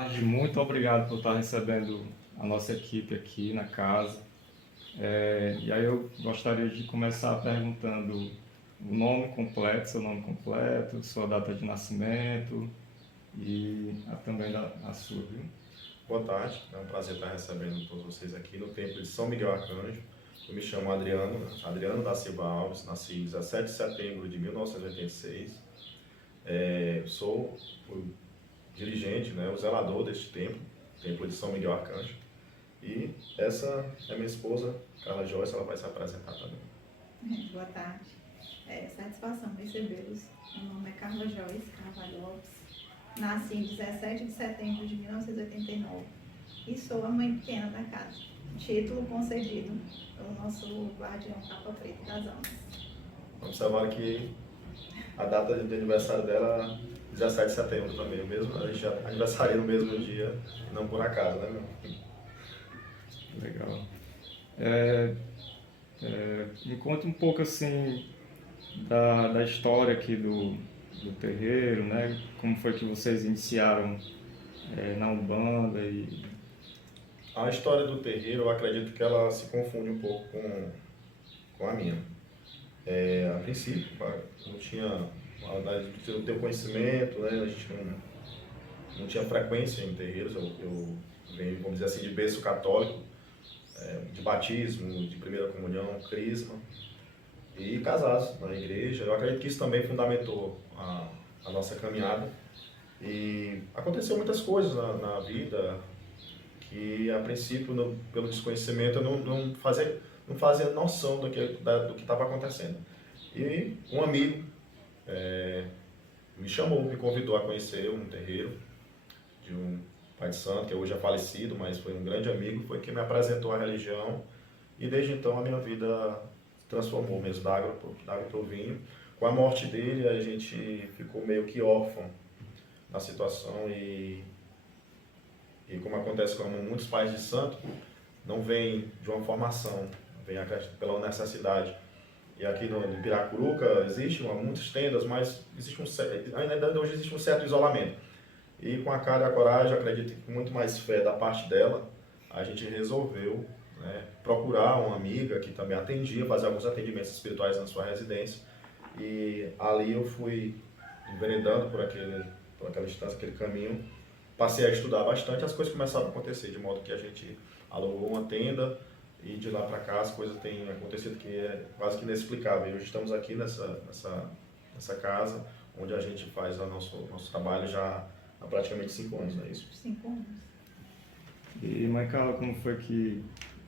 Tarde, muito obrigado por estar recebendo a nossa equipe aqui na casa. E aí eu gostaria de começar perguntando o nome completo, seu nome completo, sua data de nascimento e também a sua, viu? Boa tarde, é um prazer estar recebendo todos vocês aqui no Templo de São Miguel Arcanjo. Eu me chamo Adriano, Adriano da Silva Alves, nasci em 17 de setembro de 1986. Sou o dirigente, o zelador deste templo, Templo de São Miguel Arcanjo. E essa é minha esposa, Carla Joyce, ela vai se apresentar também. Boa tarde. Satisfação recebê-los. Meu nome é Carla Joyce Carvalho Lopes. Nasci em 17 de setembro de 1989 e sou a mãe pequena da casa. Título concedido pelo nosso guardião Papa Preto das Almas. Observaram que a data de aniversário dela é 17 de setembro também, a gente aniversaria no mesmo dia, não por acaso, né, meu? Legal. Me conta um pouco assim da história aqui do terreiro, né? Como foi que vocês iniciaram na Umbanda e A história do terreiro, eu acredito que ela se confunde um pouco com a minha. A princípio, não tinha, não ter conhecimento, né? A gente não tinha frequência em terreiros. Eu venho, vamos dizer assim, de berço católico, de batismo, de primeira comunhão, crisma, e casados na igreja. Eu acredito que isso também fundamentou a nossa caminhada. E aconteceu muitas coisas na vida que, a princípio, pelo desconhecimento, eu não fazia noção do que estava acontecendo. E um amigo me chamou, me convidou a conhecer um terreiro de um pai de santo, que hoje é falecido, mas foi um grande amigo, foi quem me apresentou a religião. E desde então a minha vida se transformou mesmo da água para o vinho. Com a morte dele, a gente ficou meio que órfão na situação e como acontece com muitos pais de santo, não vem de uma formação, vem pela necessidade. E aqui no Piracuruca existem muitas tendas, mas ainda hoje existe um certo isolamento. E com a cara e a coragem, acredito que com muito mais fé da parte dela, a gente resolveu, procurar uma amiga que também atendia, fazer alguns atendimentos espirituais na sua residência. E ali eu fui enveredando por aquela instância, aquele caminho. Passei a estudar bastante, as coisas começaram a acontecer, de modo que a gente alugou uma tenda e de lá para cá as coisas têm acontecido que é quase que inexplicável. E hoje estamos aqui nessa casa, onde a gente faz o nosso trabalho já há praticamente 5 anos, não é isso? 5 anos. E mãe Carla, como foi que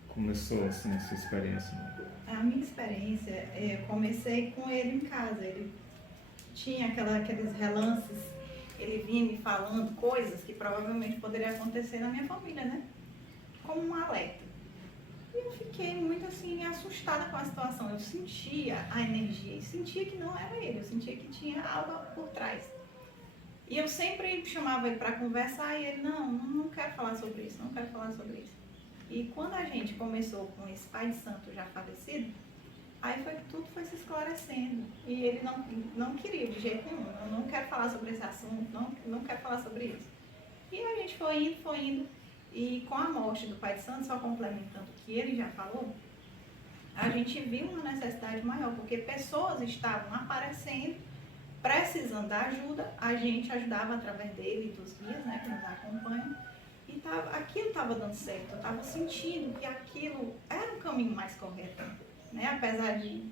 começou assim, a sua experiência? A minha experiência, eu comecei com ele em casa. Ele tinha aqueles relances, ele vinha me falando coisas que provavelmente poderiam acontecer na minha família, né? Como um alerta. E eu fiquei muito assim, assustada com a situação. Eu sentia a energia e sentia que não era ele, eu sentia que tinha algo por trás. E eu sempre chamava ele para conversar e ele, não quero falar sobre isso, não quero falar sobre isso. E quando a gente começou com esse pai de santo já falecido, aí foi que tudo foi se esclarecendo. E ele não queria de jeito nenhum, eu não quero falar sobre esse assunto, não quero falar sobre isso. E a gente foi indo, e com a morte do pai de santo, só complementando o que ele já falou, a gente viu uma necessidade maior, porque pessoas estavam aparecendo, precisando da ajuda, a gente ajudava através dele e dos guias, que nos acompanham, e aquilo estava dando certo, eu estava sentindo que aquilo era o caminho mais correto, apesar de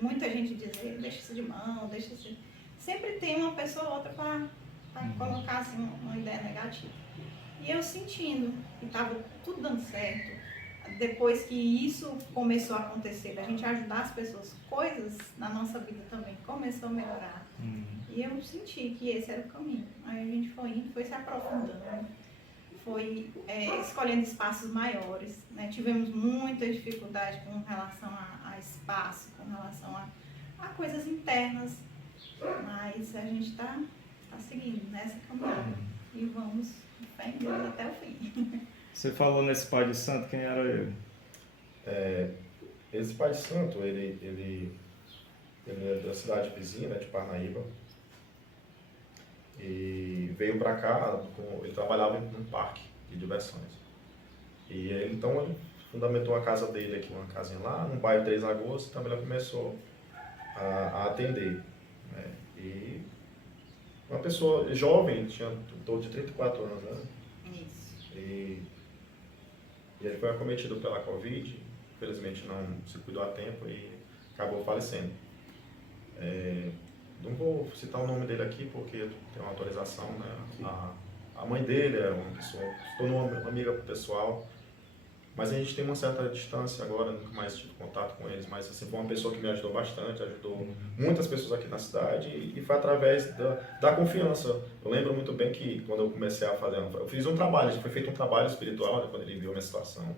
muita gente dizer, deixa isso de mão, deixa isso... Sempre tem uma pessoa ou outra para colocar assim, uma ideia negativa. E eu sentindo que estava tudo dando certo, depois que isso começou a acontecer, da gente ajudar as pessoas, coisas na nossa vida também começou a melhorar. E eu senti que esse era o caminho. Aí a gente foi indo, foi se aprofundando, foi escolhendo espaços maiores, Tivemos muita dificuldade com relação a espaço, com relação a coisas internas, mas a gente está seguindo nessa caminhada e vamos fé em Deus até o fim. Você falou nesse pai de santo, quem era ele? Esse pai de santo, ele é da cidade vizinha, de Parnaíba. e veio para cá, ele trabalhava em um parque de diversões. E aí, então ele fundamentou a casa dele aqui, uma casinha lá, no bairro 3 de Agosto, também ele começou a atender. Né? E uma pessoa jovem, tinha em torno de 34 anos, né? Isso. E ele foi acometido pela Covid, infelizmente não se cuidou a tempo e acabou falecendo. Não vou citar o nome dele aqui porque tem uma autorização, né? A mãe dele é uma pessoa, se tornou uma amiga pessoal, mas a gente tem uma certa distância agora, nunca mais tive contato com eles, mas assim, foi uma pessoa que me ajudou bastante, ajudou muitas pessoas aqui na cidade e foi através da confiança. Eu lembro muito bem que quando eu comecei a fazer, eu fiz um trabalho, foi feito um trabalho espiritual, né, quando ele viu a minha situação.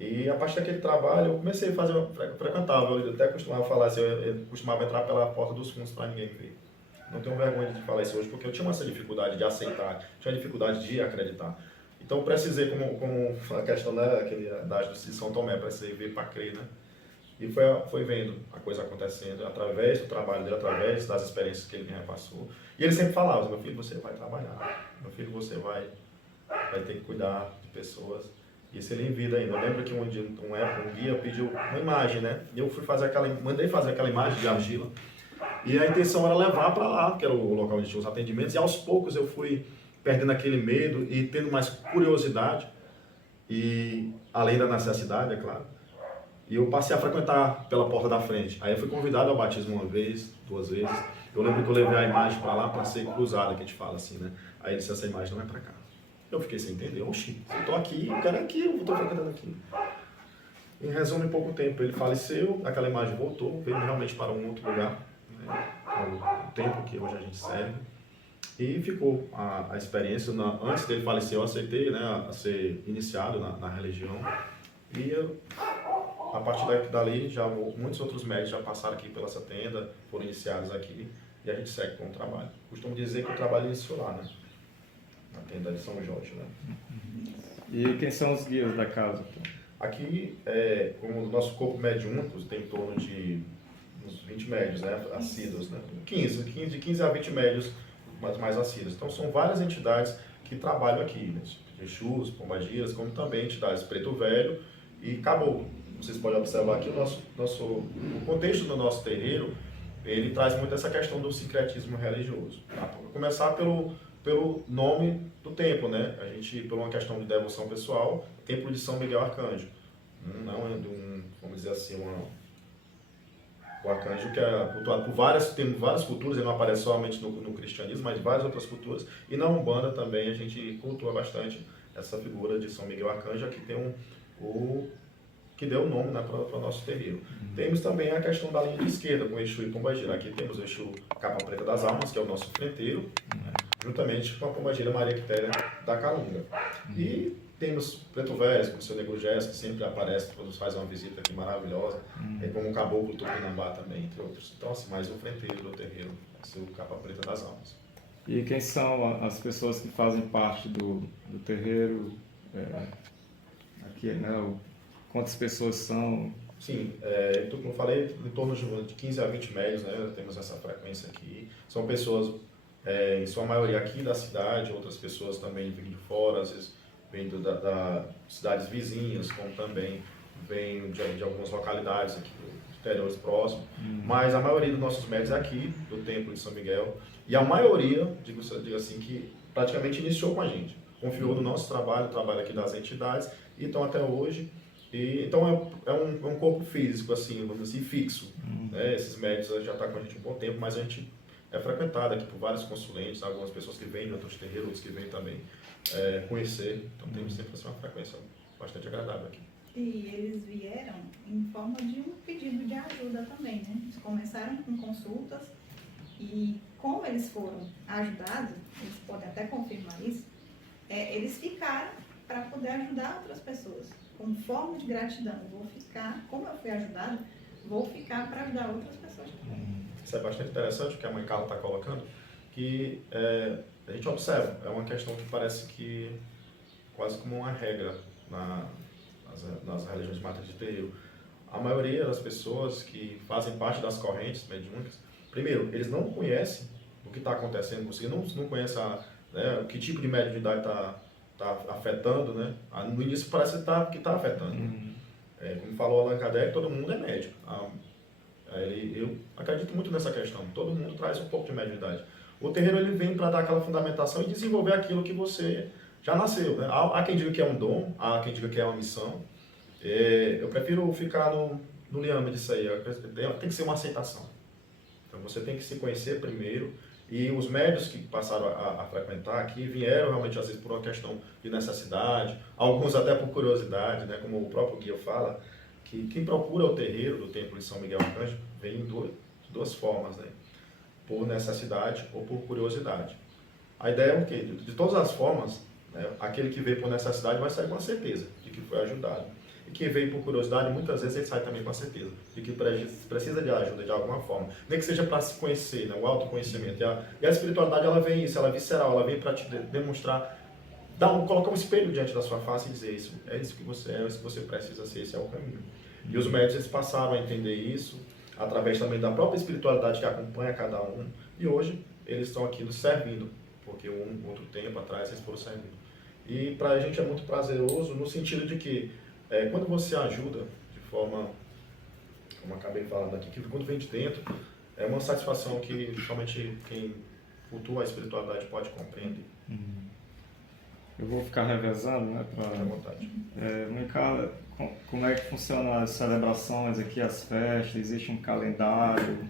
E a partir daquele trabalho eu comecei a fazer, frequentava, eu até costumava falar assim, eu costumava entrar pela porta dos fundos para ninguém ver. Não tenho vergonha de falar isso hoje, porque eu tinha essa dificuldade de aceitar, tinha dificuldade de acreditar. Então eu precisei, como a questão da de São Tomé, precisei ver para crer, né? E foi vendo a coisa acontecendo através do trabalho dele, através das experiências que ele me repassou. E ele sempre falava, meu filho, você vai trabalhar, meu filho, você vai ter que cuidar de pessoas. Isso ele em vida ainda. Eu lembro que um guia pediu uma imagem, né? E eu mandei fazer aquela imagem de argila. E a intenção era levar para lá, que era o local onde tinha os atendimentos. E aos poucos eu fui perdendo aquele medo e tendo mais curiosidade. E além da necessidade, é claro. E eu passei a frequentar pela porta da frente. Aí eu fui convidado ao batismo uma vez, 2 vezes. Eu lembro que eu levei a imagem para lá para ser cruzada, que a gente fala assim, né? Aí ele disse, essa imagem não é para cá. Eu fiquei sem entender. Oxi, eu estou aqui, eu quero aqui, eu estou frequentando aqui. Em resumo, em pouco tempo ele faleceu, aquela imagem voltou, veio realmente para um outro lugar, né? O tempo que hoje a gente serve. E ficou a experiência. Antes dele falecer, eu aceitei, né, a ser iniciado na religião. E a partir dali, muitos outros médicos já passaram aqui pela essa tenda, foram iniciados aqui, e a gente segue com o trabalho. Costumo dizer que o trabalho iniciou lá, né? Na tenda de São Jorge, né? E quem são os guias da casa? Aqui, como o nosso corpo mediúnico tem em torno de uns 20 médios, né, assíduos, né? De 15 a 20 médios mais assíduos. Então, são várias entidades que trabalham aqui, né? Exus, Pombagiras, como também entidades Preto Velho e Caboclo. Vocês podem observar aqui o contexto do nosso terreiro, ele traz muito essa questão do sincretismo religioso. Tá? Vou começar pelo nome do templo, né? A gente, por uma questão de devoção pessoal, Templo de São Miguel Arcanjo. Não é vamos dizer assim, o arcanjo que é cultuado tem várias culturas, ele não aparece somente no cristianismo, mas várias outras culturas. E na Umbanda também a gente cultua bastante essa figura de São Miguel Arcanjo, que tem que deu o nome, né, para o nosso terreiro. Temos também a questão da linha de esquerda, com Exu e Pombagira. Aqui temos o Exu Capa Preta das Almas, que é o nosso frenteiro, né, juntamente com a Pombagira Maria Quitéria da Calunga. E temos Preto Velho, como o seu Negro Gesso, que sempre aparece quando faz uma visita aqui maravilhosa, como o Caboclo Tupinambá também, entre outros. Então, assim, mais um frenteiro do terreiro, o seu Capa Preta das Almas. E quem são as pessoas que fazem parte do terreiro? Aqui, né? Quantas pessoas são? Sim, como eu falei, em torno de 15 a 20 médios, né? Temos essa frequência aqui. São pessoas, em sua maioria aqui da cidade, outras pessoas também vêm de fora, às vezes vindo da cidades vizinhas, como também vêm de algumas localidades aqui do interior próximo. Mas a maioria dos nossos médios é aqui, do Templo de São Miguel. E a maioria, digo assim, que praticamente iniciou com a gente. Confiou no nosso trabalho, o trabalho aqui das entidades, e estão até hoje. Então é um corpo físico, assim, vamos dizer assim, fixo. Né? Esses médios já estão com a gente um bom tempo, mas a gente é frequentado aqui por vários consulentes, algumas pessoas que vêm de outros terreiros, outros que vêm também conhecer. Então temos sempre assim, uma frequência bastante agradável aqui. E eles vieram em forma de um pedido de ajuda também, né? Eles começaram com consultas e como eles foram ajudados, eles podem até confirmar isso, eles ficaram para poder ajudar outras pessoas. Como forma de gratidão, vou ficar, como eu fui ajudada, vou ficar para ajudar outras pessoas também. Isso é bastante interessante o que a mãe Carla está colocando, que a gente observa, é uma questão que parece que quase como uma regra nas religiões de matriz de terreiro. A maioria das pessoas que fazem parte das correntes mediúnicas, primeiro, eles não conhecem do que está acontecendo, você não conhece né, que tipo de média de idade está afetando, né? No início parece que está afetando. Como falou Allan Kardec, todo mundo é médico. Eu acredito muito nessa questão. Todo mundo traz um pouco de média de idade. O terreiro ele vem para dar aquela fundamentação e desenvolver aquilo que você já nasceu, né? Há quem diga que é um dom, há quem diga que é uma missão. Eu prefiro ficar no liame disso aí. Tem que ser uma aceitação. Então você tem que se conhecer primeiro. E os médios que passaram a frequentar aqui vieram realmente às vezes por uma questão de necessidade, alguns até por curiosidade, né? Como o próprio guia fala, que quem procura o terreiro do Templo de São Miguel Arcanjo vem de duas formas, né? Por necessidade ou por curiosidade. A ideia é o quê? De todas as formas, né, aquele que veio por necessidade vai sair com a certeza de que foi ajudado. E quem veio por curiosidade, muitas vezes ele sai também com a certeza de que precisa de ajuda de alguma forma. Nem que seja para se conhecer, né, o autoconhecimento. E a espiritualidade, ela vem isso, ela é visceral, ela vem para te demonstrar, colocar um espelho diante da sua face e dizer isso é isso que você é isso que você precisa ser, esse é o caminho. E os médios eles passaram a entender isso, através também da própria espiritualidade que acompanha cada um. E hoje eles estão aqui nos servindo, porque outro tempo atrás eles foram servindo. E para a gente é muito prazeroso no sentido de que quando você ajuda de forma, como acabei falando aqui, que quando vem de dentro, é uma satisfação que somente quem cultua a espiritualidade pode compreender. Eu vou ficar revezando, né? Fique à vontade. Mônica, como é que funcionam as celebrações aqui, as festas? Existe um calendário?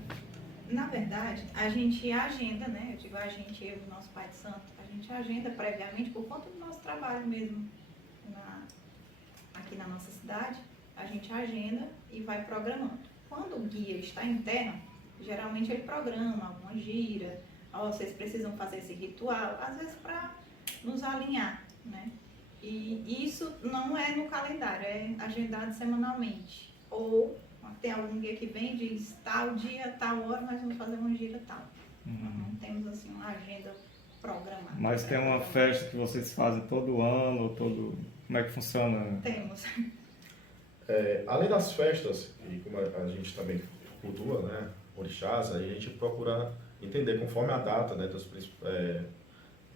Na verdade, a gente agenda, né? Eu digo a gente, eu e o nosso Pai de Santo, a gente agenda previamente por conta do nosso trabalho mesmo aqui na nossa cidade. A gente agenda e vai programando. Quando o guia está em terra, geralmente ele programa alguma gira, vocês precisam fazer esse ritual, às vezes para nos alinhar, né? E isso não é no calendário, é agendado semanalmente. Ou tem algum guia que vem e diz tal dia, tal hora, nós vamos fazer uma gira tal. Nós não temos assim uma agenda programada. Mas tem uma festa que vocês fazem todo ano, como é que funciona? Temos. Além das festas, e como a gente também cultua, né, orixás, aí a gente procura entender conforme a data, né,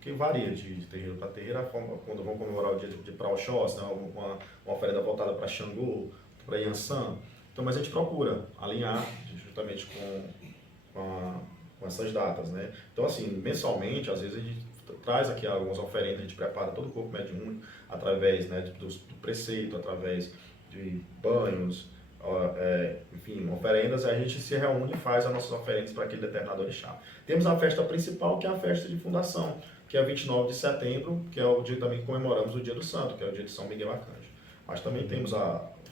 que varia de terreiro para terreiro, quando vão comemorar o dia para Oxós, né, uma oferenda voltada para Xangô, para Yansan. Então, mas a gente procura alinhar justamente com essas datas, né? Então, assim, mensalmente, às vezes a gente traz aqui algumas oferendas, a gente prepara todo o corpo mediúnico através, né, do preceito, através de banhos, enfim, oferendas, a gente se reúne e faz as nossas oferendas para aquele determinado orixá. Temos a festa principal, que é a festa de fundação, que é 29 de setembro, que é o dia também que comemoramos o dia do santo, que é o dia de São Miguel Arcanjo. Mas também temos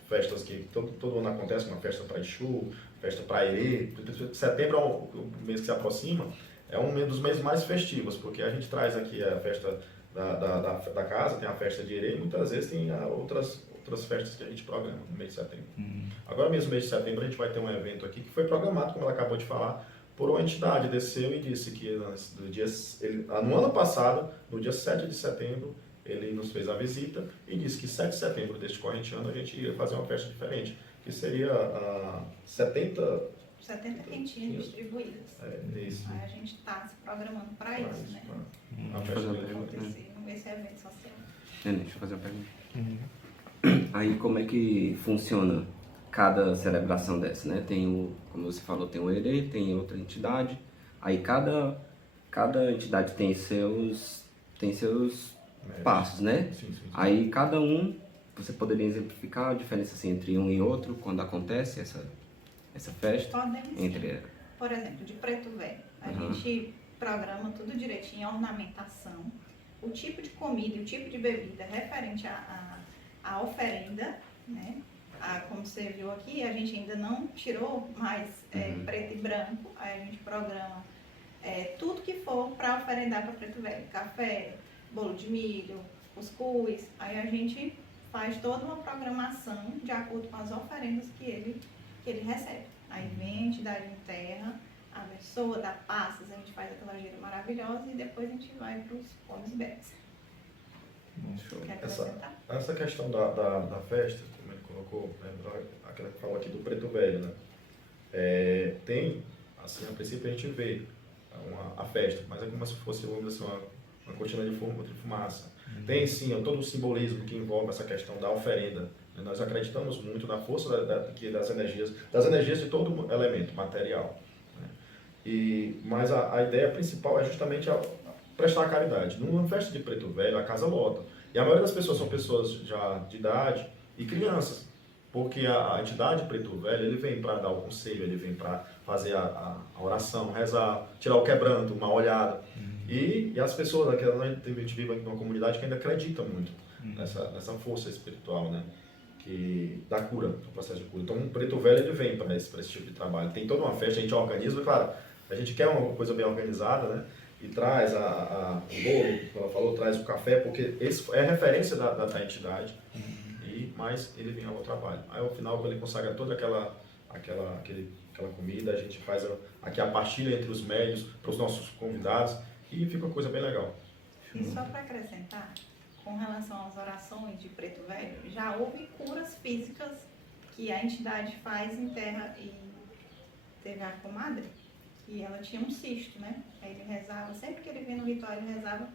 festas que todo ano acontece, uma festa para Exu, festa para Erê. Setembro é o mês que se aproxima, é um dos meses mais festivos, porque a gente traz aqui a festa da casa, tem a festa de Erê, e muitas vezes tem outras festas que a gente programa no mês de setembro. Agora mesmo, no mês de setembro, a gente vai ter um evento aqui que foi programado, como ela acabou de falar, por uma entidade. Desceu e disse que no ano passado, no dia 7 de setembro, ele nos fez a visita e disse que 7 de setembro deste corrente ano a gente ia fazer uma festa diferente, que seria 70 quentinhas distribuídas. Isso. Aí a gente está se programando para isso, né? A festa Fazer uma de pergunta. Acontecer nesse evento social. Deixa eu fazer uma pergunta. Aí como é que funciona cada celebração dessa, né? Como você falou, tem o herê, tem outra entidade. Aí cada entidade tem seus passos, né? Sim. Aí cada você poderia exemplificar a diferença assim, entre um e outro quando acontece essa festa? Podemos Entre... Por exemplo, de preto velho. A gente programa tudo direitinho, a ornamentação, o tipo de comida e o tipo de bebida referente à oferenda, né? Como você viu aqui, a gente ainda não tirou mais preto e branco, aí a gente programa tudo que for para oferendar para preto velho, café, bolo de milho, cuscuz, aí a gente faz toda uma programação de acordo com as oferendas que ele recebe. Aí vem a entidade em terra, abençoa, dá passas, a gente faz aquela gira maravilhosa e depois a gente vai para os comes e bebes. Quer acrescentar? Essa questão da festa, como ele colocou, aquela que falou aqui do preto velho, né? Tem, assim, a princípio a gente vê a festa, mas é como se fosse, vamos dizer assim, uma cortina de fumaça. Tem sim todo o simbolismo que envolve essa questão da oferenda. Nós acreditamos muito na força das energias de todo elemento material. Mas a ideia principal é justamente prestar caridade. Numa festa de Preto Velho, a casa lota. E a maioria das pessoas são pessoas já de idade e crianças. Porque a entidade Preto Velho, ele vem para dar o conselho, ele vem para fazer a oração, rezar, tirar o quebranto, uma olhada. E as pessoas, a gente vive aqui numa comunidade que ainda acredita muito nessa força espiritual, né? Da cura, do processo de cura. Então, o Preto Velho, ele vem para esse tipo de trabalho. Tem toda uma festa, a gente organiza, claro, a gente quer uma coisa bem organizada, né? E traz o bolo, como ela falou, traz o café, porque esse é a referência da entidade. Mas ele vem ao trabalho. Aí, ao final, ele consagra toda aquela comida, a gente faz aqui a partilha entre os médios, para os nossos convidados, e fica uma coisa bem legal. E só para acrescentar, com relação às orações de Preto Velho, já houve curas físicas que a entidade faz em terra, e teve a comadre, que ela tinha um cisto, né? Aí ele rezava, sempre que ele vinha no ritual ele rezava,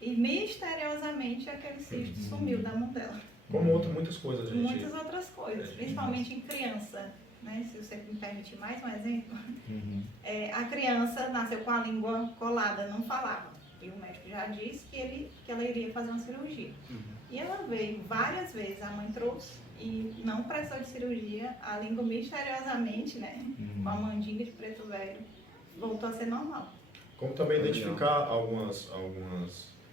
e misteriosamente aquele cisto sumiu da mão dela. Como muitas coisas, gente. Muitas outras coisas, principalmente em criança, né? Se você me permitir mais um exemplo. A criança nasceu com a língua colada, não falava. E o médico já disse que ela iria fazer uma cirurgia. E ela veio várias vezes, a mãe trouxe e não precisou de cirurgia. A língua misteriosamente, né? Com a mandinga de Preto Velho, voltou a ser normal. Como também identificar algumas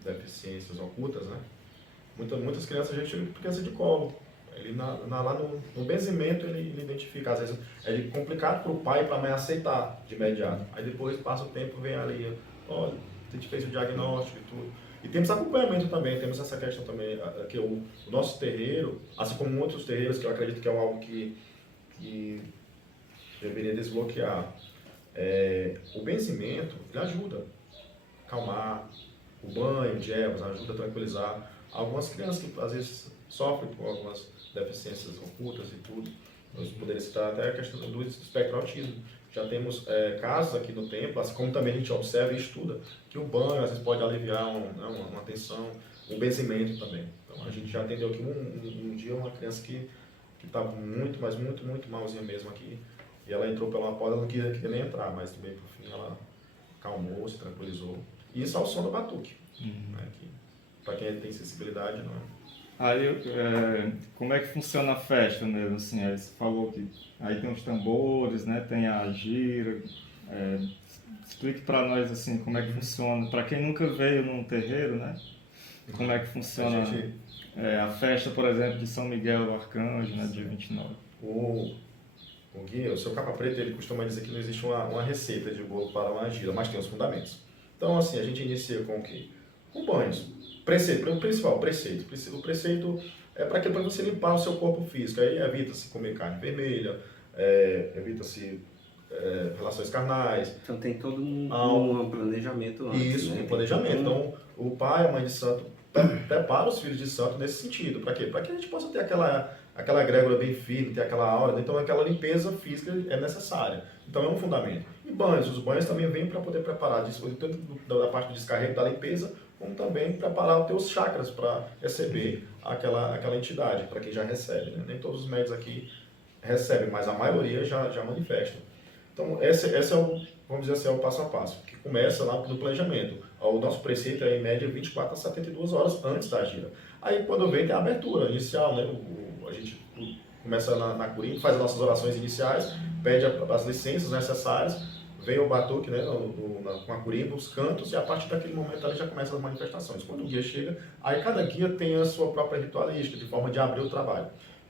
deficiências ocultas, né? Muitas crianças, a gente chega com criança de colo. Ele lá no benzimento ele identifica. Às vezes é complicado para o pai e para a mãe aceitar de imediato. Aí depois passa o tempo, vem ali, olha, a gente fez o diagnóstico e tudo. E temos acompanhamento também, temos essa questão também, que o nosso terreiro, assim como outros terreiros, que eu acredito que é algo que deveria desbloquear. O benzimento, ele ajuda a acalmar, o banho de ervas ajuda a tranquilizar. Algumas crianças que às vezes sofrem com algumas deficiências ocultas e tudo. Nós poderíamos citar até a questão do espectro autismo. Já temos casos aqui no templo, assim como também a gente observa e estuda, que o banho às vezes pode aliviar uma tensão, o benzimento também. Então a gente já atendeu aqui um dia uma criança que estava muito, mas muito malzinha mesmo aqui. E ela entrou pela porta, ela não queria nem entrar, mas também por fim ela acalmou, se tranquilizou. E isso ao som do batuque. Né, para quem tem sensibilidade, não é? Aí, como é que funciona a festa mesmo? Assim, aí você falou que aí tem os tambores, né? Tem a gira. Explique para nós assim como é que funciona. Para quem nunca veio num terreiro, né? Como é que funciona a festa, por exemplo, de São Miguel do Arcanjo, né? Dia 29. O guia, o seu capa preta, ele costuma dizer que não existe uma receita de bolo para uma gira, mas tem os fundamentos. Então, assim, a gente inicia com o quê? Com banhos. Preceito, o principal, preceito. O preceito é para você limpar o seu corpo físico. Aí evita-se comer carne vermelha, evita-se relações carnais. Então tem todo um planejamento antes. Isso, né? um planejamento. Então, o pai, a mãe de santo, prepara os filhos de santo nesse sentido. Para quê? Para que a gente possa ter aquela egrégora bem firme, ter aquela aura. Então, aquela limpeza física é necessária. Então, é um fundamento. E banhos. Os banhos também vêm para poder preparar tanto da parte do descarrego da limpeza, como também preparar os teus chakras para receber aquela entidade, para quem já recebe. Né? Nem todos os médios aqui recebem, mas a maioria já manifestam. Então, esse é vamos dizer assim, é o passo a passo, que começa lá no planejamento. O nosso preceito é em média 24 a 72 horas antes da gira. Aí, quando vem, tem a abertura inicial, né? A gente começa na Curimba, faz as nossas orações iniciais, pede as licenças necessárias, vem o batuque, né, com a Curimba, os cantos, e a partir daquele momento ali já começam as manifestações. Quando o guia chega, aí cada guia tem a sua própria ritualística, de forma de abrir o trabalho.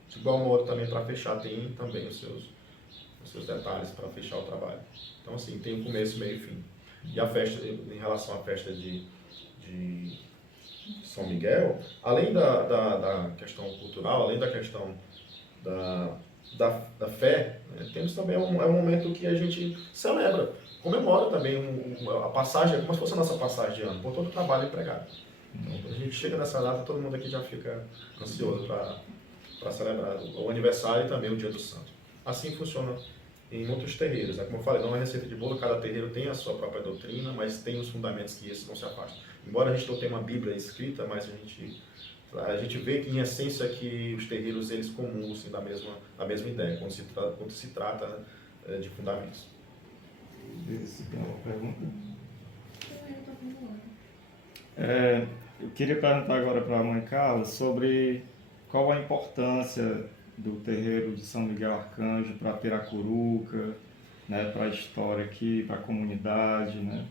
De igual modo também para fechar, tem também os seus detalhes para fechar o trabalho. Então, assim, tem o começo, meio e fim. E a festa, em relação à festa de São Miguel, além da questão cultural, além da questão da fé, né, temos também um momento que a gente celebra, comemora também a passagem, como se fosse a nossa passagem de ano, por todo o trabalho empregado. Então, quando a gente chega nessa data, todo mundo aqui já fica ansioso para celebrar o aniversário e também o Dia do Santo. Assim funciona em outros terreiros. Como eu falei, não é receita de bolo, cada terreiro tem a sua própria doutrina, mas tem os fundamentos que esses não se afastam. Embora a gente não tenha uma Bíblia escrita, mas a gente vê que, em essência, que os terreiros eles comungam assim, da mesma ideia, quando se trata, né, de fundamentos. Se tem alguma pergunta? Eu tô com outra. Eu queria perguntar agora para a mãe Carla sobre qual a importância do terreiro de São Miguel Arcanjo para Piracuruca, né, para a história aqui, para a comunidade, né?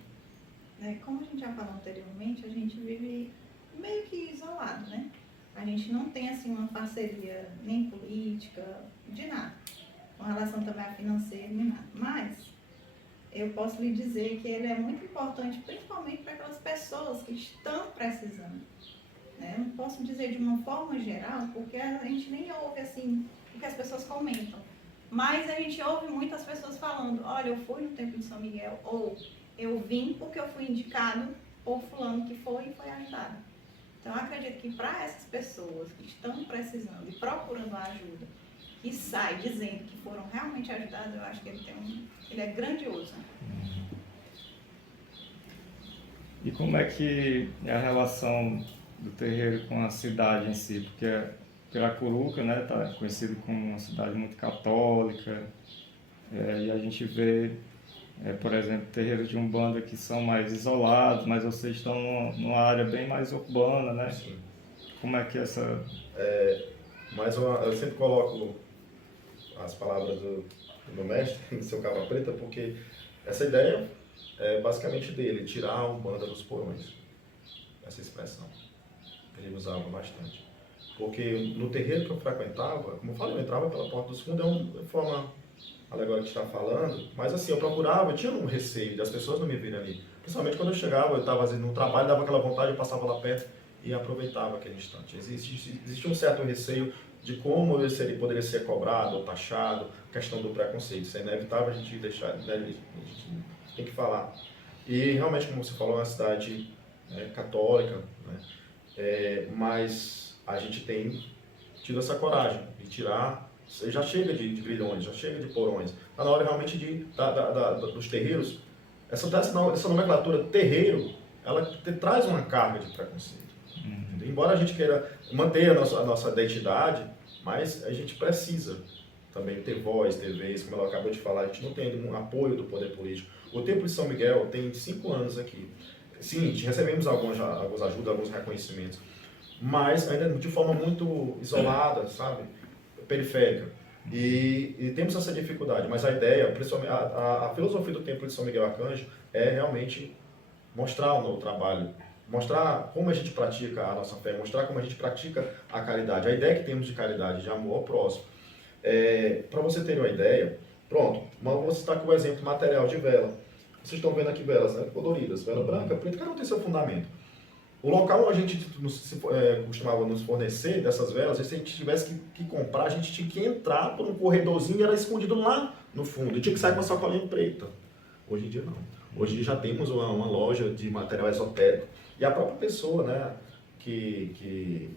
Como a gente já falou anteriormente, a gente vive meio que isolado, né? A gente não tem assim uma parceria nem política, de nada, com relação também a financeiro, nem nada. Mas eu posso lhe dizer que ele é muito importante, principalmente para aquelas pessoas que estão precisando. Eu não posso dizer de uma forma geral, porque a gente nem ouve assim o que as pessoas comentam. Mas a gente ouve muitas pessoas falando, olha, eu fui no Templo de São Miguel, ou eu vim porque eu fui indicado por fulano que foi e foi ajudado. Então eu acredito que para essas pessoas que estão precisando e procurando ajuda, e sai dizendo que foram realmente ajudados, eu acho que ele é grandioso. E como é que é a relação do terreiro com a cidade em si? Porque Piracuruca, né, tá conhecido como uma cidade muito católica, e a gente vê, por exemplo, terreiros de Umbanda que são mais isolados, mas vocês estão numa área bem mais urbana, né? Sim. Como é que é essa... Mas eu sempre coloco as palavras do meu mestre, do seu Capa Preta, porque essa ideia é basicamente dele, tirar a Umbanda dos porões. Essa expressão. Ele usava bastante. Porque no terreiro que eu frequentava, como eu falei, eu entrava pela porta dos fundos, é uma forma alegórica que está falando, mas assim, eu procurava, eu tinha um receio das pessoas não me virem ali. Principalmente quando eu chegava, eu estava fazendo um trabalho, dava aquela vontade, eu passava lá perto e aproveitava aquele instante. Existia um certo receio de como ele poderia ser cobrado ou taxado, questão do preconceito. Isso é inevitável a gente deixar, né, a gente tem que falar. E realmente, como você falou, é uma cidade católica, né, mas a gente tem tido essa coragem de tirar, já chega de grilhões, já chega de porões. Está na hora realmente dos terreiros, essa nomenclatura terreiro, ela traz uma carga de preconceito. Embora a gente queira manter a nossa identidade, mas a gente precisa também ter voz, ter vez, como ela acabou de falar, a gente não tem um apoio do poder político. O Templo de São Miguel tem 5 anos aqui. Sim, recebemos algumas ajudas, alguns reconhecimentos, mas ainda de forma muito isolada, sabe? Periférica. E temos essa dificuldade, mas a ideia, principalmente a filosofia do Templo de São Miguel Arcanjo é realmente mostrar o trabalho, mostrar como a gente pratica a nossa fé, mostrar como a gente pratica a caridade, a ideia que temos de caridade, de amor ao próximo. Para você ter uma ideia, pronto, vou citar aqui o exemplo material de vela. Vocês estão vendo aqui velas, né, coloridas, vela branca, preta, cada um tem seu fundamento. O local onde a gente costumava nos fornecer dessas velas, se a gente tivesse que comprar, a gente tinha que entrar por um corredorzinho e era escondido lá no fundo, e tinha que sair com uma sacolinha preta. Hoje em dia não. Hoje em dia já temos uma loja de material esotérico. E a própria pessoa, né, que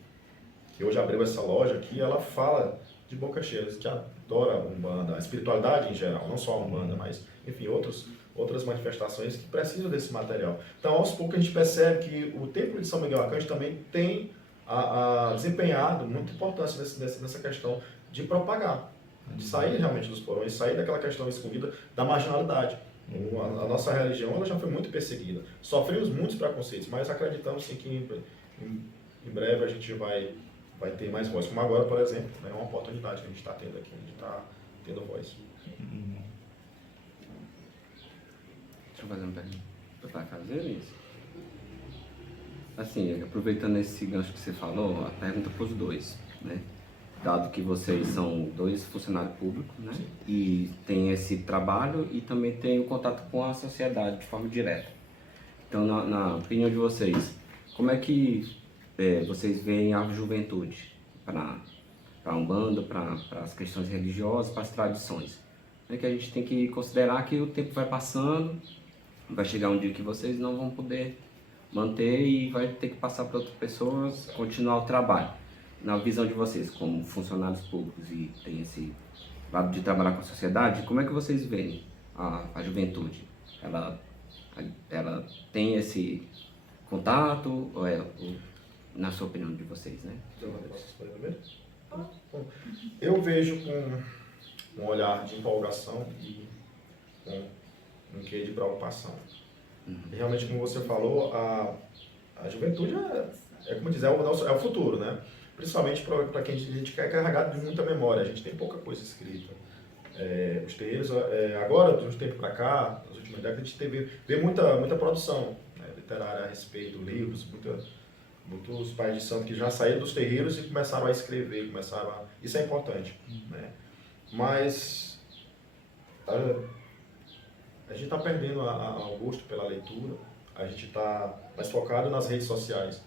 hoje abriu essa loja aqui, ela fala de boca cheia, que adora a Umbanda, a espiritualidade em geral, não só a Umbanda, mas, enfim, outras manifestações que precisam desse material. Então, aos poucos, a gente percebe que o Templo de São Miguel Arcanjo também tem desempenhado muita importância nessa questão de propagar, de sair realmente dos porões, sair daquela questão escondida da marginalidade. A nossa religião ela já foi muito perseguida. Sofremos muitos preconceitos, mas acreditamos sim, que em breve a gente vai ter mais voz. Como agora, por exemplo, é uma oportunidade que a gente está tendo aqui, a gente está tendo voz. Deixa eu fazer uma pergunta. Para fazer isso? Assim, aproveitando esse gancho que você falou, a pergunta para os dois, né? Dado que vocês são 2 funcionários públicos, né? Sim. E tem esse trabalho e também tem o contato com a sociedade de forma direta. Então, na opinião de vocês, como é que vocês veem a juventude para a Umbanda, para as questões religiosas, para as tradições? É que a gente tem que considerar que o tempo vai passando, vai chegar um dia que vocês não vão poder manter e vai ter que passar para outras pessoas, continuar o trabalho. Na visão de vocês, como funcionários públicos e tem lado de trabalhar com a sociedade, como é que vocês veem a juventude? Ela tem esse contato, ou na sua opinião de vocês, né? Posso responder primeiro? Bom, eu vejo com um olhar de empolgação e com um quê de preocupação. E realmente, como você falou, a juventude como dizer, é o futuro, né? Principalmente para quem a gente quer carregado de muita memória. A gente tem pouca coisa escrita. Os terreiros, agora, de uns tempos para cá, nas últimas décadas, a gente vê muita produção, né, literária a respeito, livros, muitos pais de santo que já saíram dos terreiros e começaram a escrever, isso é importante, né? Mas a gente está perdendo o gosto pela leitura, a gente está mais focado nas redes sociais.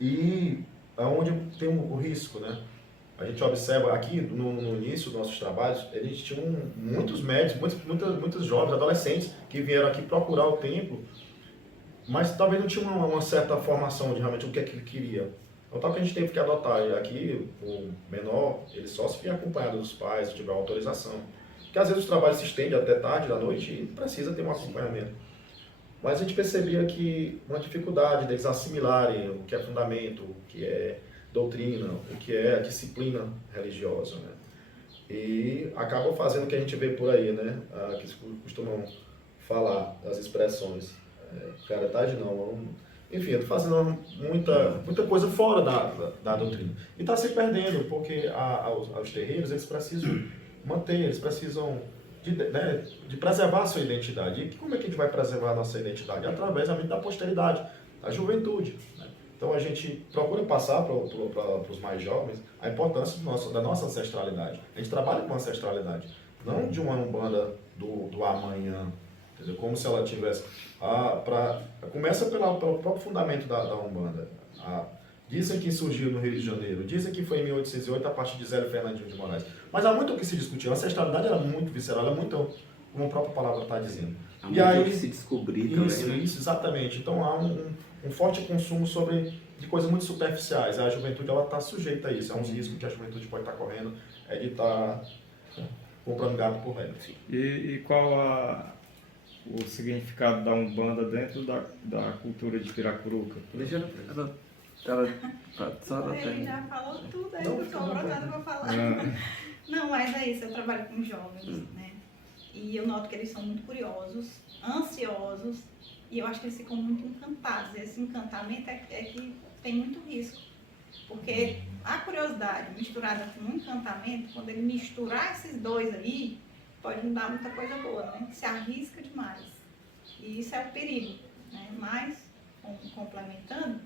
E é onde tem o risco, né? A gente observa aqui no início dos nossos trabalhos, a gente tinha muitos médicos, muitos jovens, adolescentes que vieram aqui procurar o templo, mas talvez não tinha uma certa formação de realmente o que é que ele queria. Então, tal que a gente teve que adotar. E aqui, o menor, ele só se via acompanhado dos pais, se tiver autorização. Porque às vezes o trabalho se estende até tarde da noite e precisa ter um acompanhamento. Mas a gente percebia que uma dificuldade deles assimilarem o que é fundamento, o que é doutrina, o que é a disciplina religiosa, né? E acaba fazendo o que a gente vê por aí, né? Que costumam falar, as expressões. Caridade não. Enfim, eu estou fazendo muita coisa fora da doutrina. E está se perdendo, porque os terreiros, eles precisam manter, eles precisam de preservar a sua identidade. E como é que a gente vai preservar a nossa identidade? Através da posteridade, da juventude, né? Então a gente procura passar para os mais jovens a importância da nossa ancestralidade. A gente trabalha com ancestralidade, não de uma umbanda do amanhã, entendeu? Como se ela tivesse... começa pelo próprio fundamento da umbanda. Dizem que surgiu no Rio de Janeiro, dizem que foi em 1808 a partir de Zélio Fernandinho de Moraes. Mas há muito o que se discutir. A ancestralidade era muito visceral, era muito, como a própria palavra está dizendo. Há muito o que se descobrir também, né? Isso, exatamente. Então há um forte consumo de coisas muito superficiais. A juventude está sujeita a isso. É um risco que a juventude pode estar correndo, de estar comprando gato por lebre. E qual o significado da Umbanda dentro da cultura de Piracuruca? Deixa ela só ela Ele tem. já falou tudo, aí Não, eu sou nada para falar. Não, mas é isso, eu trabalho com jovens, né? E eu noto que eles são muito curiosos, ansiosos, e eu acho que eles ficam muito encantados. Esse encantamento é que tem muito risco. Porque a curiosidade misturada com o encantamento, quando ele misturar esses dois aí, pode não dar muita coisa boa, né? Se arrisca demais. E isso é o perigo, né? Mas, complementando,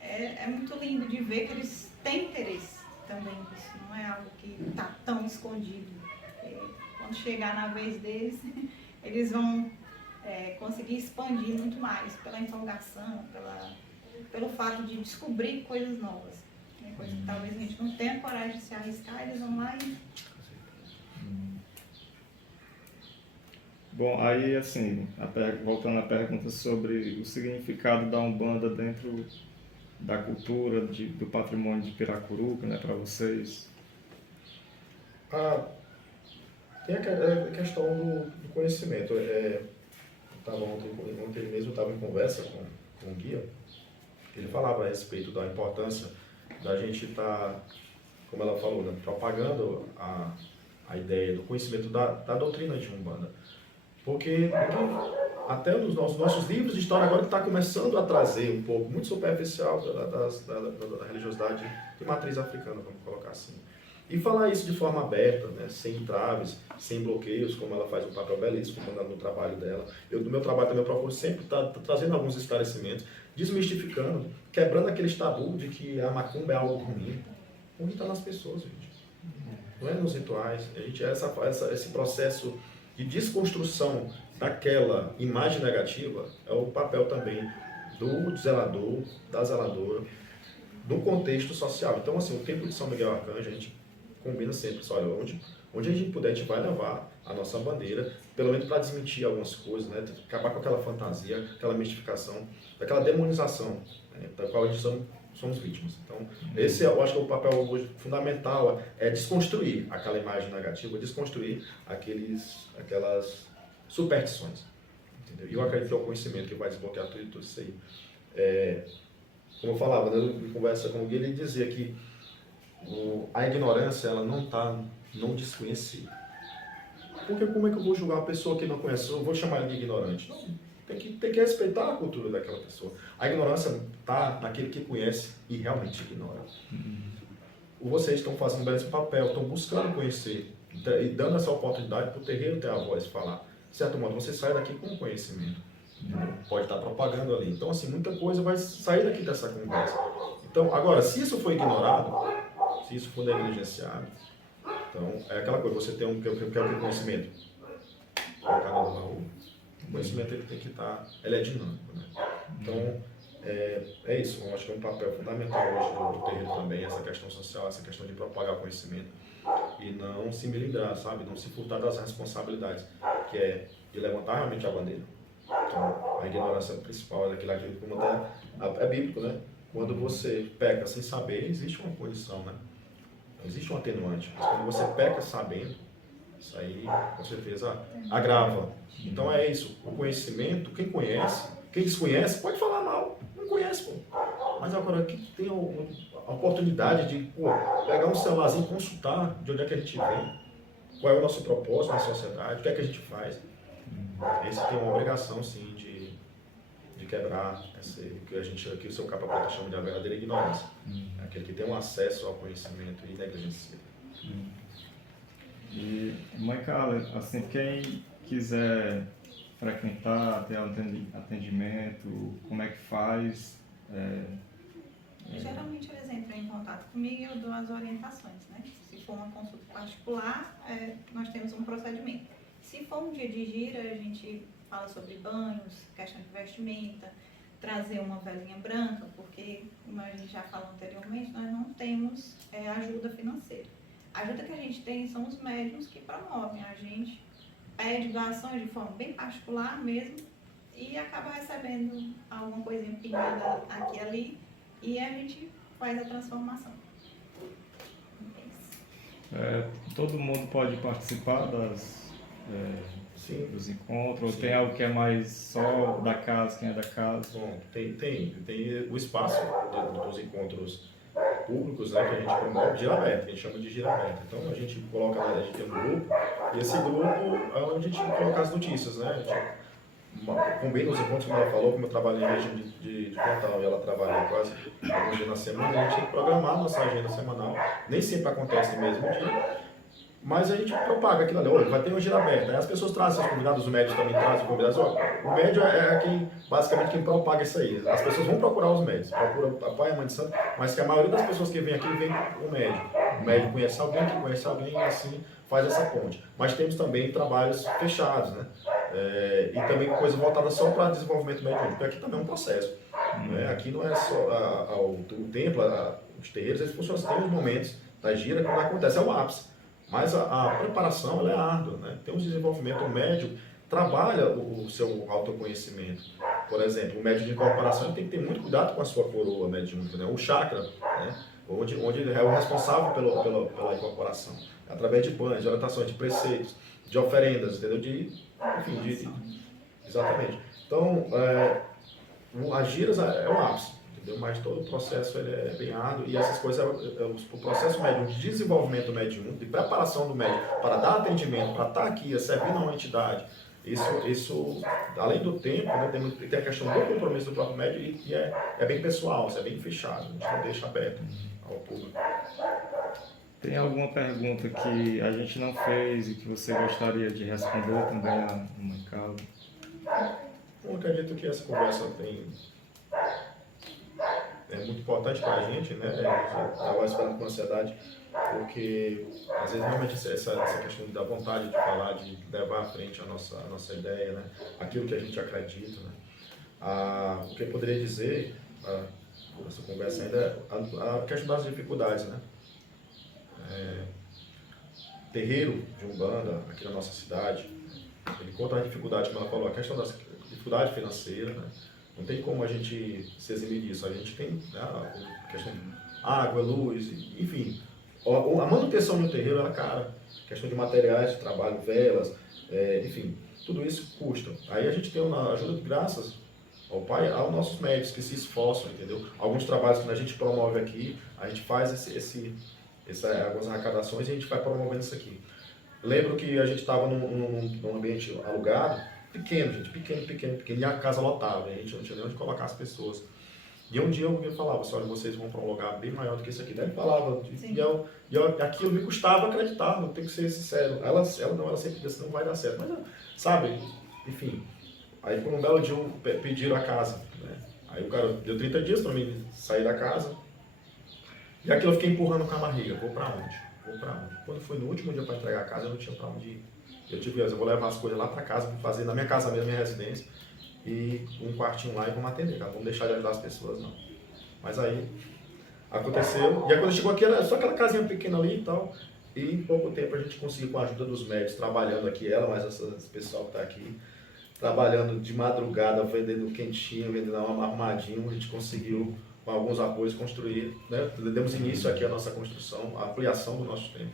é muito lindo de ver que eles têm interesse também nisso. Não é algo que está tão escondido. Quando chegar na vez deles, eles vão conseguir expandir muito mais pela empolgação, pelo fato de descobrir coisas novas. Né? Coisa que talvez a gente não tenha coragem de se arriscar, eles vão lá e... Bom, aí assim, voltando à pergunta sobre o significado da Umbanda dentro da cultura, do patrimônio de Piracuruca, né, para vocês. Tem a questão do conhecimento. Ontem mesmo estava em conversa com o guia, ele falava a respeito da importância da gente estar, como ela falou, né, propagando a ideia do conhecimento da doutrina de Umbanda. Porque até nos nossos livros de história agora está começando a trazer um pouco, muito superficial, da religiosidade de matriz africana, vamos colocar assim. E falar isso de forma aberta, né, sem entraves, sem bloqueios, como ela faz um papel belíssimo no trabalho dela. No meu trabalho também eu procuro sempre estar trazendo alguns esclarecimentos, desmistificando, quebrando aquele tabu de que a macumba é algo ruim. O ruim está nas pessoas, gente. Não é nos rituais. A gente esse processo de desconstrução daquela imagem negativa é o papel também do zelador, da zeladora, do contexto social. Então, assim, o templo de São Miguel Arcanjo, a gente combina sempre, olha, onde Onde a gente puder, a gente vai levar a nossa bandeira, pelo menos para desmentir algumas coisas, né? Acabar com aquela fantasia, aquela mistificação, aquela demonização, né? Da qual a gente somos vítimas. Então, esse eu acho que é o papel hoje fundamental, é desconstruir aquela imagem negativa, desconstruir aquelas superstições. Entendeu? E eu acredito que é o conhecimento que vai desbloquear tudo isso aí. Como eu falava, em conversa com o Gui, ele dizia que a ignorância, ela não está no desconhecer. Porque como é que eu vou julgar uma pessoa que não conhece? Eu vou chamar ele de ignorante? Não, tem que respeitar a cultura daquela pessoa. A ignorância está naquele que conhece e realmente ignora. Vocês estão fazendo um belíssimo papel, estão buscando conhecer e dando essa oportunidade para o terreiro ter a voz e falar. De certo modo, você sai daqui com conhecimento. Pode estar propagando ali. Então, assim, muita coisa vai sair daqui dessa conversa. Então, agora, se isso for ignorado, se isso for negligenciado, então, é aquela coisa, você tem um conhecimento colocado no baú, o conhecimento ele tem que estar, ele é dinâmico, né? Então, é isso, eu acho que é um papel fundamental hoje do terreiro também, essa questão social, essa questão de propagar conhecimento e não se melindrar, sabe? Não se furtar das responsabilidades, que é de levantar realmente a bandeira. Então, a ignorância principal é aquilo como até é bíblico, né? Quando você peca sem saber, existe uma punição, né? Existe um atenuante, mas quando você peca sabendo, isso aí com certeza agrava. Então é isso, o conhecimento, quem conhece, quem desconhece pode falar mal, não conhece, pô. Mas agora quem tem a oportunidade de pegar um celularzinho e consultar de onde é que a gente vem, qual é o nosso propósito na sociedade, o que é que a gente faz. Esse tem uma obrigação sim de quebrar que o seu capa preta chama de a verdadeira ignorância. Aquele que tem um acesso ao conhecimento e negligencia. E, mãe Carla, assim, quem quiser frequentar, ter atendimento, como é que faz? Geralmente eles entram em contato comigo e eu dou as orientações, né? Se for uma consulta particular, nós temos um procedimento. Se for um dia de gira, a gente fala sobre banhos, questão de vestimenta, trazer uma velinha branca, porque, como a gente já falou anteriormente, nós não temos ajuda financeira. A ajuda que a gente tem são os médiuns que promovem. A gente pede doações de forma bem particular mesmo e acaba recebendo alguma coisinha pinhada aqui e ali e a gente faz a transformação. Todo mundo pode participar Sim. dos encontros? Ou Sim. tem algo que é mais só da casa, quem é da casa? Bom, tem o espaço dos encontros públicos, né, que a gente promove, gira aberta, que a gente chama de gira aberta. Então a gente coloca lá, a gente tem um grupo, e esse grupo é onde a gente coloca as notícias, né? A gente combina os encontros, como ela falou, como eu trabalho em regime de plantão e ela trabalha quase alguns dias na semana, a gente tem que programar a nossa agenda semanal, nem sempre acontece no mesmo dia, mas a gente propaga aquilo ali, olha, vai ter uma gira aberta, aí as pessoas trazem seus convidados, os médios também trazem os convidados, o médio basicamente quem propaga isso aí, as pessoas vão procurar os médios, procura a pai e a mãe de santo, mas que a maioria das pessoas que vem aqui vem com o médio conhece alguém, que conhece alguém e assim faz essa ponte, mas temos também trabalhos fechados, né? E também coisa voltada só para desenvolvimento mediúnico, porque aqui também é um processo, né? Aqui não é só o templo, os terreiros, eles funcionam, tem os momentos da gira quando acontece, é o ápice. Mas a preparação ela é árdua, né? Tem um desenvolvimento, o médium trabalha o seu autoconhecimento. Por exemplo, o médium de incorporação ele tem que ter muito cuidado com a sua coroa mediúnica, né? O chakra, né? onde ele é o responsável pela incorporação. Através de banhos, de orientações, de preceitos, de oferendas, entendeu? Exatamente. Então, as giras é o ápice. Mas todo o processo ele é bem árduo e essas coisas, o processo médium de desenvolvimento médium, de preparação do médium para dar atendimento, para estar aqui, servindo a uma entidade, isso além do tempo, né, tem a questão do compromisso do próprio médium e é bem pessoal, isso é bem fechado, a gente não deixa aberto ao público. Tem alguma pergunta que a gente não fez e que você gostaria de responder também a Mãe Carla? Eu acredito que essa conversa é muito importante para a gente, né? Eu estava esperando com ansiedade, porque às vezes realmente essa questão da vontade de falar, de levar à frente a nossa ideia, né? Aquilo que a gente acredita, né? O que eu poderia dizer nessa conversa ainda é a questão das dificuldades, né? terreiro de Umbanda aqui na nossa cidade, ele conta a dificuldade, como ela falou, a questão da dificuldade financeira, né? Não tem como a gente se eximir disso. A gente tem, né, a questão de água, luz, enfim. A manutenção do terreiro é cara. Questão de materiais de trabalho, velas, enfim, tudo isso custa. Aí a gente tem uma ajuda graças ao Pai, aos nossos médicos que se esforçam, entendeu? Alguns trabalhos que a gente promove aqui, a gente faz algumas arrecadações e a gente vai promovendo isso aqui. Lembro que a gente estava num ambiente alugado, pequeno, gente, pequeno, e a casa lotava, a gente não tinha nem onde colocar as pessoas. E um dia eu falava assim, olha, vocês vão para um lugar bem maior do que esse aqui. Daí ele falava, aquilo me custava acreditar, não tem que ser sincero. Ela sempre disse, não vai dar certo, mas sabe, enfim. Aí por um belo dia pediram a casa, né? Aí o cara deu 30 dias para mim sair da casa, e aquilo eu fiquei empurrando com a barriga, vou para onde? Quando foi no último dia para entregar a casa, eu não tinha para onde ir. Eu tive, eu vou levar as coisas lá para casa, vou fazer na minha casa mesmo, minha residência, e um quartinho lá e vamos atender, cara. Vamos deixar de ajudar as pessoas, não. Mas aí aconteceu, e aí quando chegou aqui era só aquela casinha pequena ali e tal, e em pouco tempo a gente conseguiu, com a ajuda dos médicos, trabalhando aqui, mas esse pessoal que está aqui, trabalhando de madrugada, vendendo quentinho, vendendo armadinho, a gente conseguiu, com alguns apoios, construir, né? Demos início aqui à nossa construção, a ampliação do nosso tempo,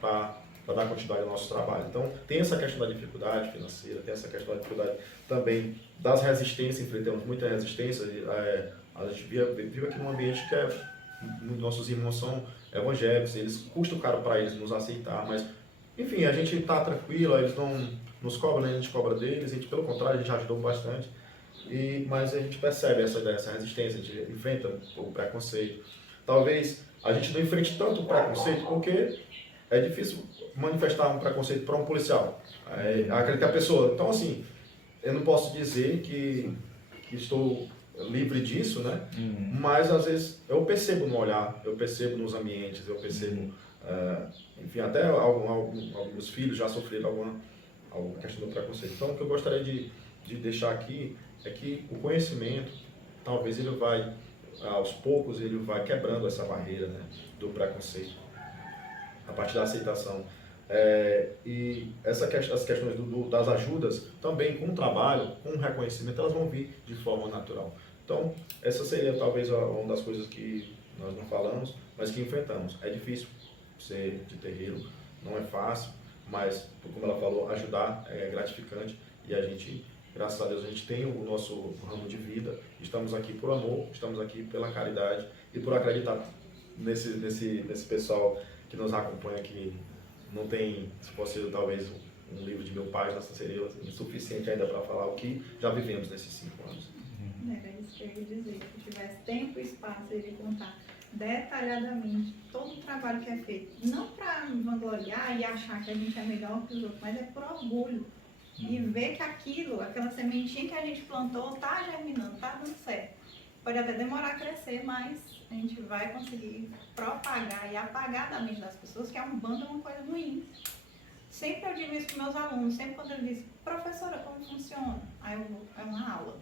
para dar continuidade ao nosso trabalho. Então, tem essa questão da dificuldade financeira, tem essa questão da dificuldade também das resistências, enfrentamos muita resistência. A gente vive aqui num ambiente que nossos irmãos são evangélicos, eles custam caro para eles nos aceitar, mas, enfim, a gente está tranquilo, eles não nos cobram, né? A gente cobra deles, a gente, pelo contrário, a gente ajudou bastante. Mas a gente percebe essa resistência, a gente enfrenta o preconceito. Talvez a gente não enfrente tanto o preconceito porque é difícil manifestar um preconceito para um policial. Acredita a pessoa. Então, assim, eu não posso dizer que estou livre disso, né? Mas às vezes eu percebo no olhar, eu percebo nos ambientes, eu percebo, enfim, até alguns filhos já sofreram alguma questão do preconceito. Então, o que eu gostaria de deixar aqui é que o conhecimento, talvez ele vai, aos poucos, ele vai quebrando essa barreira, né, do preconceito, a partir da aceitação. E as questões das ajudas, também com o trabalho, com o reconhecimento, elas vão vir de forma natural. Então, essa seria talvez uma das coisas que nós não falamos, mas que enfrentamos. É difícil ser de terreiro, não é fácil, mas, como ela falou, ajudar é gratificante e a gente, graças a Deus, a gente tem o nosso ramo de vida, estamos aqui por amor, estamos aqui pela caridade e por acreditar nesse pessoal que nos acompanha, que não tem, se fosse talvez um livro de 1000 páginas, seria insuficiente ainda para falar o que já vivemos nesses 5 anos. Era isso que eu ia dizer, se tivesse tempo e espaço, eu iria contar detalhadamente todo o trabalho que é feito, não para vangloriar e achar que a gente é melhor que os outros, mas é por orgulho. E ver que aquela sementinha que a gente plantou está germinando, está dando certo. Pode até demorar a crescer, mas a gente vai conseguir propagar e apagar da mente das pessoas que a Umbanda é uma coisa ruim. Sempre eu digo isso para meus alunos, sempre quando eu digo, professora, como funciona? Aí é uma aula,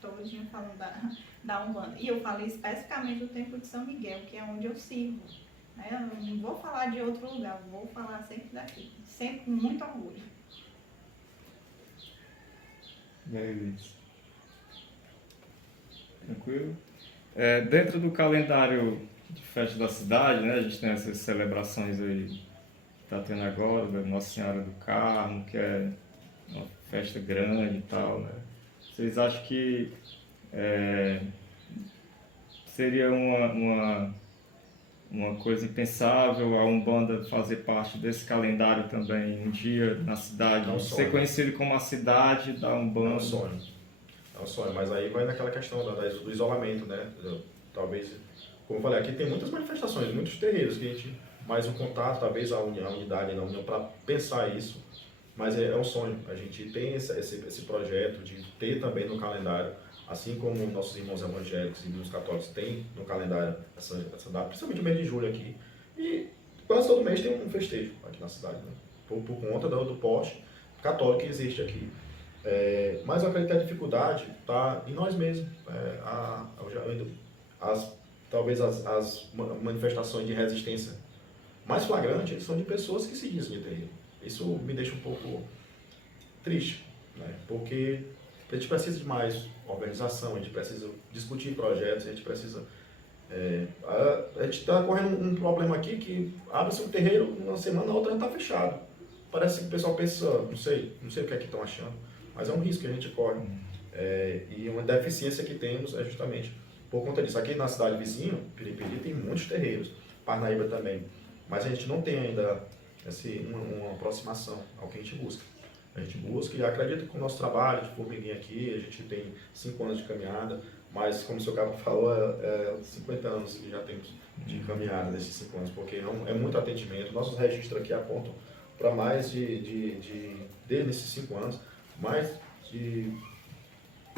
todinha falando da Umbanda. E eu falei especificamente do Templo de São Miguel, que é onde eu sirvo. Eu não vou falar de outro lugar, vou falar sempre daqui, sempre com muito orgulho. E aí, Luiz? Tranquilo? Dentro do calendário de festa da cidade, né, a gente tem essas celebrações aí que está tendo agora, da Nossa Senhora do Carmo, que é uma festa grande e tal, né? Vocês acham que seria uma coisa impensável a Umbanda fazer parte desse calendário também, um dia na cidade, ser conhecido como a cidade da Umbanda? É um sonho, mas aí vai naquela questão do isolamento, né? Talvez, como eu falei, aqui tem muitas manifestações, muitos terreiros que a gente, mais um contato, talvez a unidade na união para pensar isso, mas é um sonho. A gente tem esse projeto de ter também no calendário, assim como nossos irmãos evangélicos e irmãos católicos têm no calendário essa data, principalmente o mês de julho aqui. E quase todo mês tem um festejo aqui na cidade, né? Por conta do poste católico que existe aqui. Mas eu acredito que a dificuldade está em nós mesmos. Talvez as manifestações de resistência mais flagrantes são de pessoas que se dizem de terreiro. Isso me deixa um pouco triste, né? Porque a gente precisa de mais organização, a gente precisa discutir projetos, a gente precisa... a gente está correndo um problema aqui que abre-se um terreiro, uma semana, a outra já está fechado. Parece que o pessoal pensa, não sei o que é que estão achando, mas é um risco que a gente corre. E uma deficiência que temos é justamente por conta disso. Aqui na cidade vizinha, Piripiri, tem muitos terreiros, Parnaíba também, mas a gente não tem ainda uma aproximação ao que a gente busca. A gente busca e acredito que com o nosso trabalho de formiguinha aqui, a gente tem 5 anos de caminhada, mas como o seu Cabo falou, 50 anos que já temos de caminhada nesses 5 anos, porque é muito atendimento. Nossos registros aqui apontam para mais desde esses 5 anos, mais de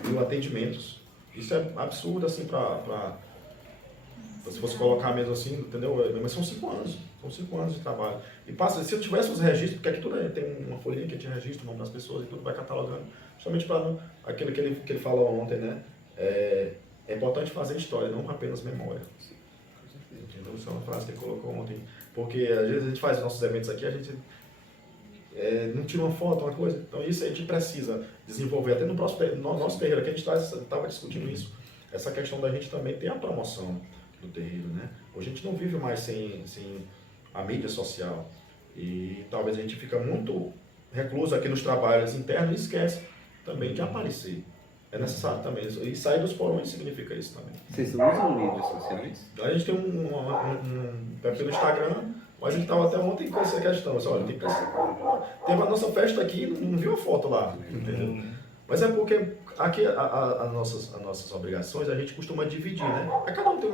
1.000 atendimentos. Isso é absurdo, assim, se fosse colocar mesmo assim, entendeu? Mas são 5 anos. São 5 anos de trabalho. E se eu tivesse os registros, porque aqui tudo tem uma folhinha que tinha registro, o nome das pessoas e tudo, vai catalogando. Justamente para não... Aquilo que ele falou ontem, né? É importante fazer história, não apenas memória. Entendeu? Isso é uma frase que ele colocou ontem. Porque às vezes a gente faz nossos eventos aqui, a gente não tira uma foto, uma coisa. Então isso a gente precisa desenvolver. Até no nosso terreiro aqui a gente estava discutindo isso. Essa questão da gente também ter a promoção do terreiro, né? Hoje a gente não vive mais sem a mídia social. E talvez a gente fica muito recluso aqui nos trabalhos internos e esquece também de aparecer. É necessário também. E sair dos porões significa isso também. Vocês usam mídias sociais? A gente tem um perfil no Instagram, mas a gente estava até ontem com essa questão. Assim, olha, teve a nossa festa aqui, não viu a foto lá, entendeu? Mas é porque aqui as nossas obrigações a gente costuma dividir, né? Cada um tem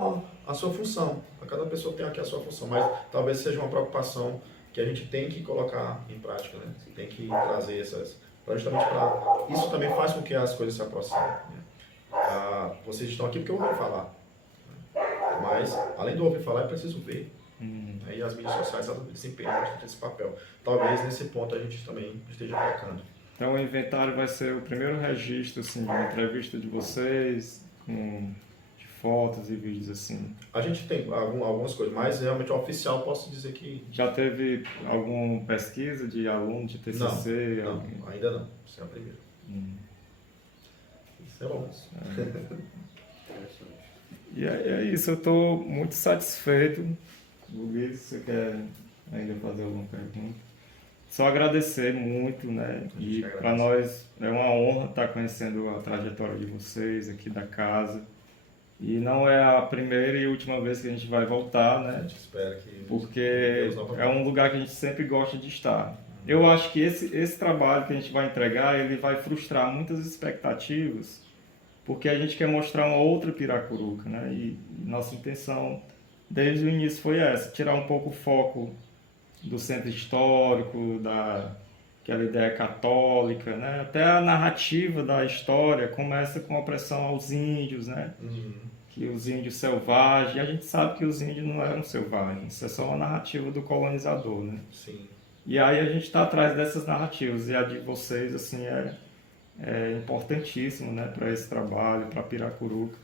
a sua função, cada pessoa tem aqui a sua função, mas talvez seja uma preocupação que a gente tem que colocar em prática, né? Tem que trazer justamente para... Isso também faz com que as coisas se aproximem, né? Vocês estão aqui porque eu ouvi falar, né? Mas, além do ouvir falar, é preciso ver. E as mídias sociais desempenham bastante esse papel. Talvez nesse ponto a gente também esteja pecando. Então o inventário vai ser o primeiro registro, assim, de uma entrevista de vocês, de fotos e vídeos, assim. A gente tem algumas coisas, mas realmente oficial posso dizer que... Já teve alguma pesquisa de aluno de TCC? Não, ainda não. Isso é a primeira. Isso é bom. E é isso, eu estou muito satisfeito. Luiz, você quer ainda fazer alguma pergunta? Só agradecer muito, né? E para nós é uma honra estar conhecendo a trajetória de vocês aqui da casa. E não é a primeira e última vez que a gente vai voltar, né? A gente espera que... Porque é um lugar que a gente sempre gosta de estar. Eu acho que esse trabalho que a gente vai entregar, ele vai frustrar muitas expectativas, porque a gente quer mostrar uma outra Piracuruca, né? E nossa intenção desde o início foi essa, tirar um pouco o foco do centro histórico, daquela ideia católica, né? Até a narrativa da história começa com a opressão aos índios, né? Que os índios selvagens, e a gente sabe que os índios não eram selvagens, isso é só uma narrativa do colonizador, né? Sim. E aí a gente está atrás dessas narrativas, e a de vocês, assim, é importantíssimo, né? Para esse trabalho, para Piracuruca,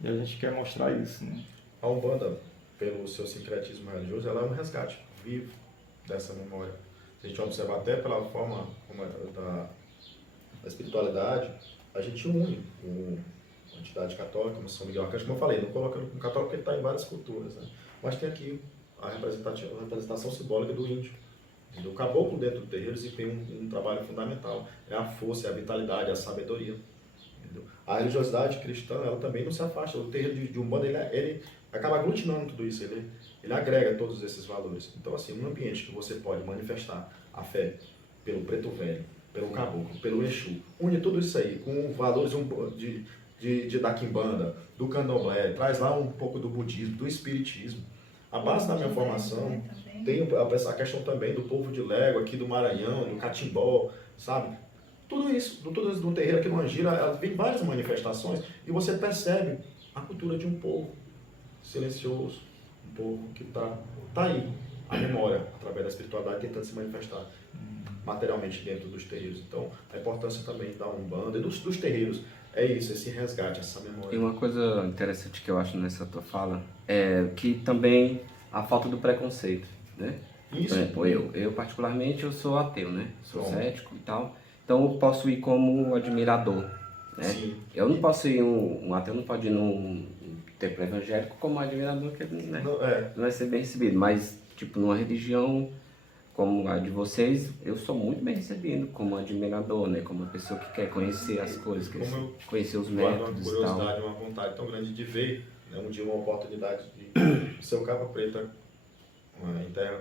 e a gente quer mostrar isso, né? A Umbanda, pelo seu sincretismo religioso, ela é um resgate vivo dessa memória. Se a gente observar até pela forma da espiritualidade, a gente une com a entidade católica, como São Miguel Arcanjo, como eu falei, não coloca no católico porque ele está em várias culturas, né? Mas tem aqui a representação simbólica do índio. O caboclo dentro do terreiro desempenha um trabalho fundamental. É a força, é a vitalidade, é a sabedoria. Entendeu? A religiosidade cristã, ela também não se afasta. O terreiro de Umbanda, ele acaba aglutinando tudo isso, ele agrega todos esses valores. Então, assim, um ambiente que você pode manifestar a fé pelo preto velho, pelo caboclo, pelo Exu, une tudo isso aí com valores da Quimbanda, do Candomblé, traz lá um pouco do budismo, do espiritismo. A base da minha formação tem a questão também do povo de Légua, aqui do Maranhão, do Catimbó, sabe? Tudo isso do terreiro aqui no Angira, vem várias manifestações e você percebe a cultura de um povo silencioso, um povo que está aí, a memória, através da espiritualidade, tentando se manifestar materialmente dentro dos terreiros. Então, a importância também da Umbanda e dos terreiros é isso, esse resgate, essa memória. E uma coisa interessante que eu acho nessa tua fala é que também a falta do preconceito. né? Isso. Por exemplo, eu particularmente, eu sou ateu, né? Sou Bom. cético e tal. Então eu posso ir como admirador, né? Sim. Eu não posso ir, um ateu não pode ir num templo evangélico como admirador, que né? Não, Não vai ser bem recebido. Mas, tipo, numa religião como a de vocês, eu sou muito bem recebido como admirador, né? Como uma pessoa que quer conhecer as coisas, quer Como eu conhecer os guardo uma métodos e tal. curiosidade, uma vontade tão grande de ver, né, um dia uma oportunidade de ser o capa preta em terra,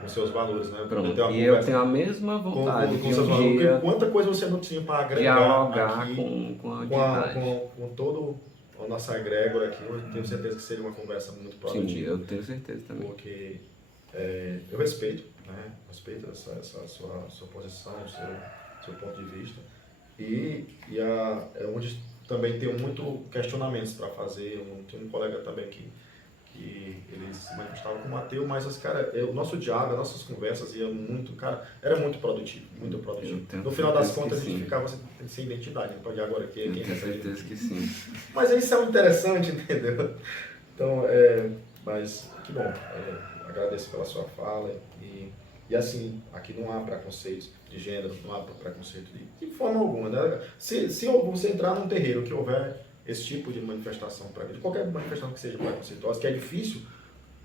com seus valores, né? Poder ter Pronto, uma e eu conversa tenho a mesma vontade com de seus um valores. dia Porque quanta coisa você não tinha para agregar dialogar aqui com a divindade. com todo a nossa egrégora aqui. Eu tenho certeza que seria uma conversa muito Sim, produtiva. eu tenho certeza também. Porque eu respeito, né? Respeito essa sua posição, seu ponto de vista. É onde também tenho muito questionamentos para fazer. Tem um colega também que ele se manifestava como ateu, mas o nosso diálogo, as nossas conversas era muito produtivo, muito produtivo. No final das contas, a gente ficava sem identidade, né? E agora quem Eu tenho certeza que sim. Mas isso é um interessante, entendeu? Então, mas que bom, agradeço pela sua fala e assim, aqui não há preconceitos de gênero, não há preconceito de forma alguma, né? Se você entrar num terreiro que houver esse tipo de manifestação, de qualquer manifestação que seja preconceituosa, que é difícil,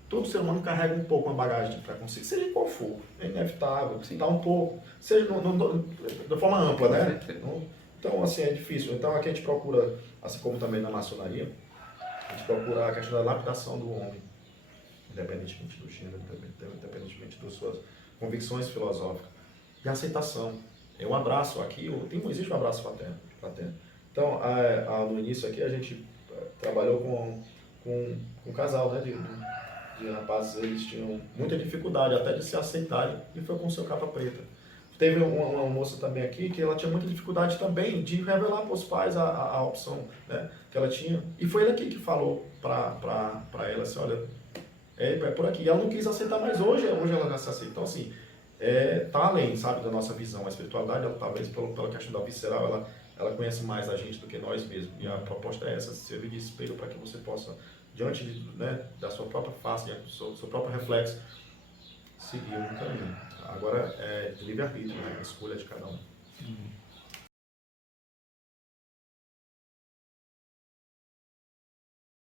todo ser humano carrega um pouco uma bagagem de preconceito, seja qual for, é inevitável, tá um pouco, seja de forma ampla, né? Então, assim, é difícil. Então, aqui a gente procura, assim como também na maçonaria, a gente procura a questão da lapidação do homem, independentemente do gênero, independentemente das suas convicções filosóficas, e a aceitação. É um abraço aqui, existe um abraço fraterno. Então, no início aqui, a gente trabalhou com um casal, né, de rapazes, eles tinham muita dificuldade até de se aceitarem, e foi com o seu capa preta. Teve uma moça também aqui que ela tinha muita dificuldade também de revelar para os pais a opção, né, que ela tinha. E foi ele aqui que falou para ela assim, olha, é por aqui. E ela não quis aceitar, mas hoje ela já se aceita. Então, assim, tá além, sabe, da nossa visão. A espiritualidade, ela, talvez pela questão da visceral, ela conhece mais a gente do que nós mesmos. E a proposta é essa, servir de espelho para que você possa, diante da sua própria face, diante do seu próprio reflexo, seguir um caminho. Agora é livre-arbítrio, né? A escolha de cada um.